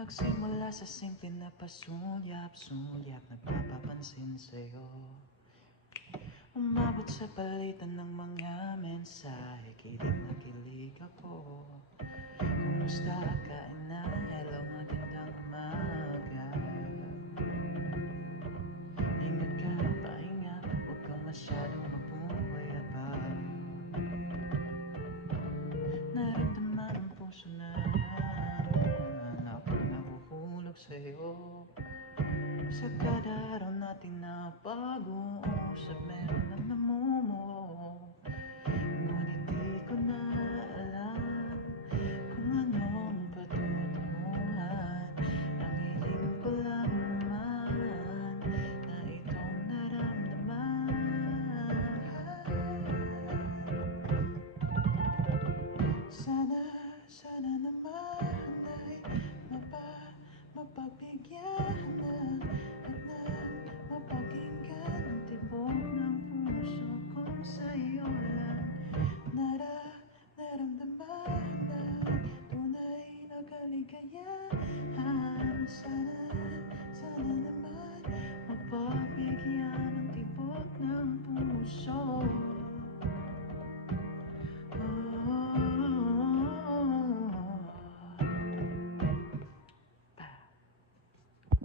Nagsimula sa simple na pasulyap-sulyap, nagpapapansin sa'yo. Umabot sa palitan ng mga mensahe, kilig na kilig ako. Kumusta, kain na, hello, magandang umaga. Ingat ka, pahinga, huwag kang masyadong magpupayabang. Naramdaman ang puso na ako'y nahuhulog sa'yo. Sa kada araw natin na pag-uusap, meron nang namumuo. Ngunit di ko na alam kung anong patutunguhan. Ang hiling ko lang naman na itong naramdaman. Sana naman ay mapagbigyan na at nang mapakinggan ang tibok ng puso kong sa'yo lang naramdaman ng tunay na kaligayahan. Sana naman mapagbigyan ang tibok ng puso.